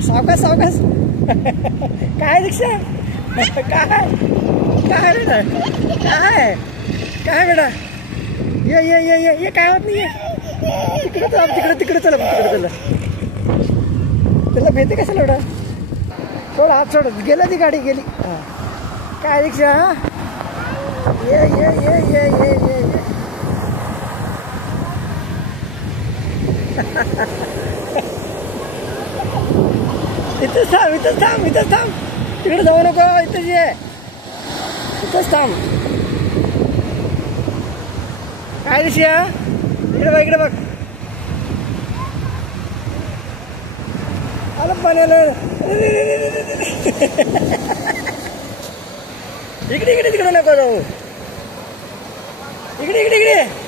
सावकाश सावकाश काय रिक्षा काय काय बेटा काय काय बेटा ये ये ये ये ये काय होत नाही तिकडे चला तिकडे तिकडे चला तिकडे चला त्याला भेटे कशाला एवढा सोड हात सोड गेला ती गाडी गेली काय रिक्षा ये ये ये ये ये ये इथंच थांब इथंच थांब इथंच थांब तिकडे जाऊ नको इथंच ये इथंच थांब काय रिक्षा इकडे बघ आलं पाण्याला इकडे इकडे तिकडे नको जाऊ इकडे इकडे इकडे